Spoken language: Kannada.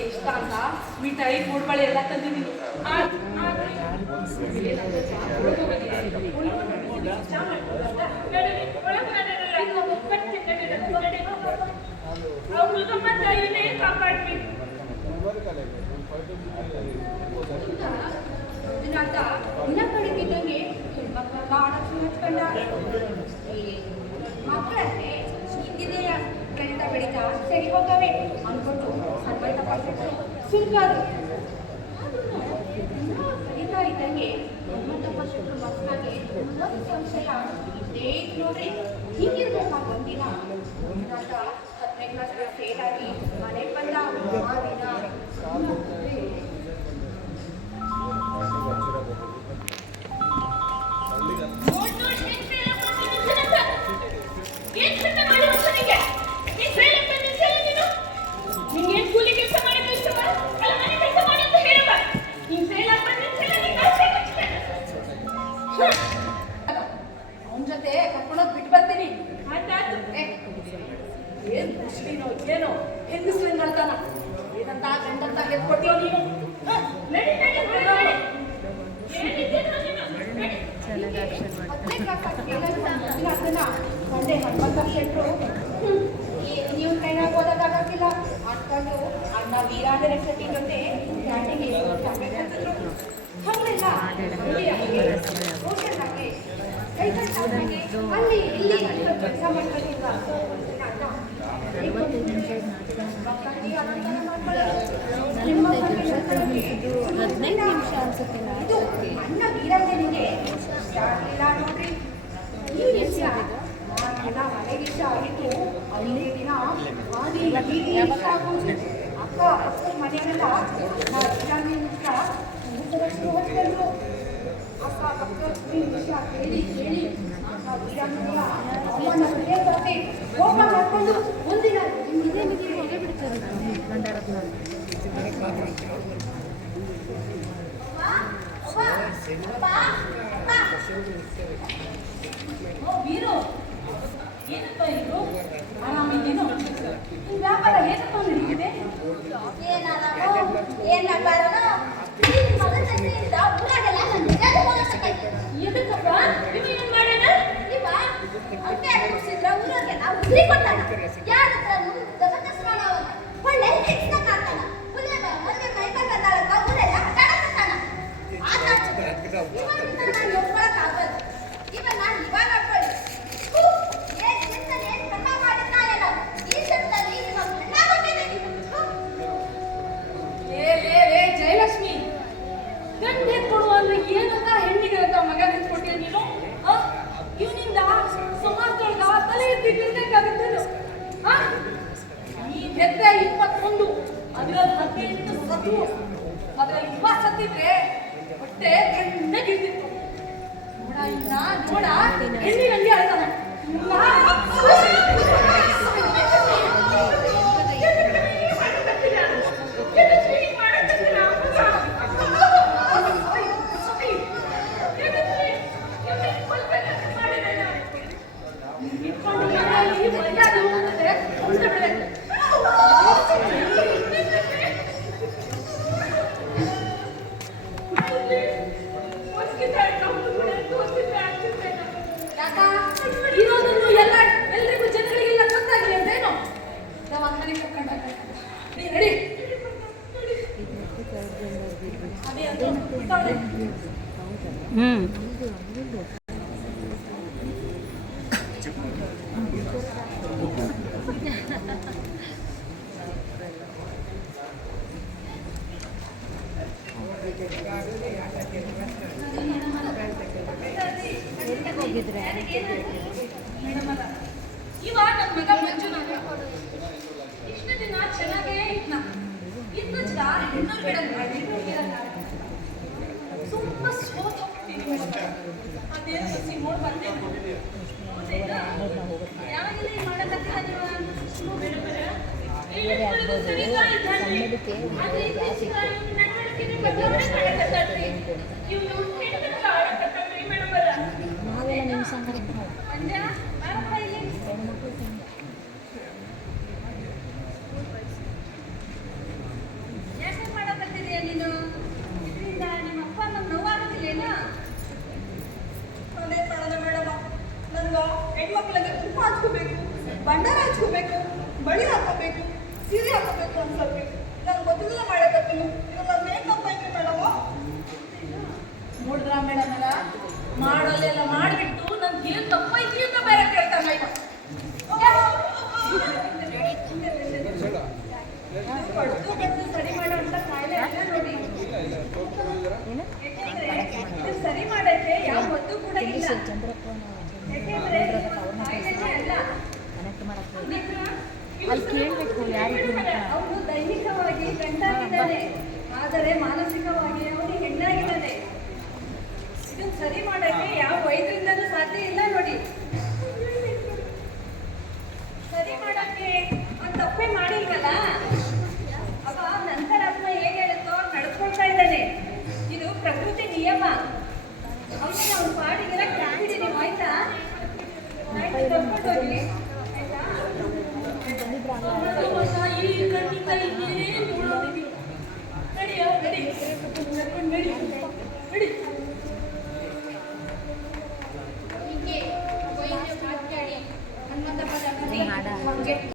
ಇಷ್ಟ ಅಂತ ಮಿಠಾಯಿ ಮೂಡ್ಬಳೆ ಎಲ್ಲ ತಂದಿದ್ದೀನಿ. ಇನ್ನೊಬ್ಬಳಿದ್ದಂಗೆ ಹೆಣ್ಮಕ್ಳೆಲ್ಲ ಆಡೋದು ಹಚ್ಕೊಂಡ ಮಕ್ಕಳಂತೆ ಹಿಂದಿದೆಯ ಬೆಳೀತಾ ಬೆಳೀತಾ ಸರಿ ಹೋಗವೆ ಅನ್ಕೊಂಡು ಸಂಬಂಧ ಪಡ್ಬಿಟ್ಟು ಸುಂಕಾದ್ರು. ಕಲಿತಾ ಇದ್ದಂಗೆ 90% ಮಕ್ಕಳಿಗೆ ಒಂದು ಸಂಶಯ ಇದ್ದೇ ನೋಡ್ರಿ. ಹಿಂಗಿರ್ಬೇಕಾದ ಒಂದಿನ ಅಂತ 10ನೇ ಕ್ಲಾಸ್ಗೆ ಫೇಲ್ ಆಗಿ ಮನೆಗೆ ಬಂದ ಆ ದಿನ ಅವನ ಜೊತೆ ಕರ್ಕೊಂಡೋಗಿ ಬಿಟ್ಟು ಬರ್ತೀನಿ. ಏನ್ ಖುಷಿನೋ ಏನೋ ಹೆಂಗಸ್ರೇನ್ ಮಾಡ್ತಾನ ಏನಂತ ಗಂಡಂತ ಗೆದ್ಕೊಡ್ತೀವ ನೀನು. ಸಂಡೆ ಹನುಮಂತ ಶೆಟ್ರು ನೀವು ಕೈನಾಗ ಓದಕ್ಕಾಗಿಲ್ಲ ಅನ್ಕೊಂಡು ಅಣ್ಣ ವೀರಾಂಜನೆ ಶೆಟ್ಟಿ ಜೊತೆ ಕ್ಯಾಂಟೀನ್ಗೆ ಹಂಗೆಲ್ಲ ಅಲ್ಲಿ ಇಲ್ಲಿ ಕೆಲಸ ಮಾಡ್ಕೊಂಡಿದ್ದ ಇದು ಅಣ್ಣ ವೀರಾಂಜನಿಗೆ ನೋಡ್ರಿ. ಈ ವಿಷಯ ಮನೆಗೆ ಇಷ್ಟ ಆಗಿತ್ತು. ಅಲ್ಲಿ ದಿನ ಇಷ್ಟ ಆಗೋದು ಅಕ್ಕ ಅಕ್ಕ ಮನೆಯಲ್ಲ ವೀರಾಂಜನಿ ಇಷ್ಟ ಹಚ್ಕೊಂಡ್ರು. ಅಕ್ಕ ಅಕ್ಕ ವಿಷಯ ಕೇಳಿ ಕೇಳಿ ವೀರಾಂಜನಿಯ ಅಮ್ಮನ ಹೃದಯ ಬರುತ್ತೆ ಕೋಪ ಮಾಡ್ಕೊಂಡು ಒಂದಿನ ಹೊಗೆ ಬಿಡ್ತಾರೆ. ವೀರು ಏನಪ್ಪ ಇದು ಆರಾಮಿದ್ದೀನೋ? ನಿನ್ ವ್ಯಾಪಾರ ಏನಪ್ಪ ನಡೀತಿದೆ? ಎದಕ್ಕಪ್ಪ ನೀವೇನು ಮಾಡೋಣ? ಜಯಲಕ್ಷ್ಮಿ ಗಂಡ ಎತ್ಕೊಡು ಅಂದ್ರೆ ಏನಂತ ಹೆಣ್ಣಿಗೆ ಮಗ ನಿಂತ್ಕೊಟ್ಟಿಯ ನೀನು? ಇವನಿಂದ ಸಮಾಜದೊಳಗ ತಲೆ ಎತ್ತಿಟ್ಟಿರ್ಬೇಕಾಗುತ್ತೆ. ಈ ಹೆದ್ದೆ 21 ಅದ್ರಲ್ಲಿ 18 ಸತ್ತು. ಅದ್ರಲ್ಲಿ 20 ಸತ್ತಿದ್ರೆ ಹೊಟ್ಟೆ ಕಣ್ಣಗಿರ್ತಿತ್ತು. ನೋಡ ಇನ್ನ ನೋಡ ಹೆಣ್ಣಿನಲ್ಲಿ ಅಳ್ತಾನೆ. ಇರೋದನ್ನು ಎಲ್ರಿಗೂ ಜನಗಳಿಗೆಲ್ಲ ಗೊತ್ತಾಗಲಿ ಅಂತೇನು ದವಾಖಾನೆ ಕರ್ಕೊಂಡ ರೆಡಿ ಹೋಗಿದ್ರೆ ಇವ ನನ್ನ ಮಗ ಮಂಜುನಾಥ ಇಷ್ಟು ದಿನ ಚೆನ್ನಾಗೇ ಇದ್ನ. ಇನ್ನೊಂದ ಹೆಣ್ಣೂರು ಬಿಡಲ್ಲ ತುಂಬ ಸೋತ್ ಹೋಗ್ತೀನಿ. ಅದೇನು ಸಸಿ ನೋಡ್ ಬಂದೆ ಯಾವಾಗೆಲ್ಲ ಮಾಡೋದಕ್ಕೆ ನಾವೆಲ್ಲ ನಿಮ್ಮ ಸಂಗಡ ನಾನು ಗೊತ್ತಿಲ್ಲ ಮಾಡೋದಪ್ಪಿಲ್ಲ ಇದು ನನ್ನ ಮೇಕಪ್ ಐತೆ ಮೇಡಮು. ನೋಡಿದ್ರ ಮೇಡಮ್ ಅಲ್ಲ ಮಾಡೋಲ್ಲೆಲ್ಲ ಮಾಡಿಬಿಟ್ಟು ನನ್ಗೆ ಏನು ತಪ್ಪೈತಿ ಅಂತ ಬೇರೆ ಕೇಳ್ತಾರ ಇವ. ಬಡ್ದು ಸರಿ ಮಾಡೋ ಅಂತ ಕಾಯಿಲೆ ಅಲ್ಲ ನೋಡಿ. ಯಾಕೆಂದ್ರೆ ಸರಿ ಮಾಡಕ್ಕೆ ಯಾವ ಮದ್ದು ಕೂಡ ಇಲ್ಲ. ಯಾಕೆಂದ್ರೆ ಕಾಯಿಲೆನೇ ಅಲ್ಲ. ಅಲ್ಲಿ ಕೇಳಬೇಕು ಯಾರಿಗೂ ಅಂತ. ಅವನು ದೈಹಿಕವಾಗಿ ಗಂಡಾಗಿದ್ದಾನೆ, ಆದರೆ ಮಾನಸಿಕವಾಗಿ ಅವನು ಹೆಣ್ಣಾಗಿದ್ದಾನೆ. ಇದನ್ನು ಸರಿ ಮಾಡಕ್ಕೆ ಯಾವ ವೈದ್ಯರಿಂದಲೂ ಸಾಧ್ಯ ಇಲ್ಲ ನೋಡಿ. ಸರಿ ಮಾಡಕ್ಕೆ ಅವ್ನು ತಪ್ಪೇ ಮಾಡಿಲ್ವಲ್ಲ, ಅವ ನಂತರಾತ್ಮ ಹೇಗೆ ಹೇಳುತ್ತೋ ನಡ್ಕೊಳ್ತಾ ಇದ್ದಾನೆ. ಇದು ಪ್ರಕೃತಿ ನಿಯಮ. ಅವನಿಗೆ ಅವ್ನ ಪಾಡಿಗೆಲ್ಲ ಬಿಡಿ ನೀವು, ಆಯ್ತಾ? ಆಯ್ತು, ಕರ್ಕೊಂಡು ಹೋಗಿ ಆಯ್ತಾ? ಈ ಕಣ್ಣಿಂದ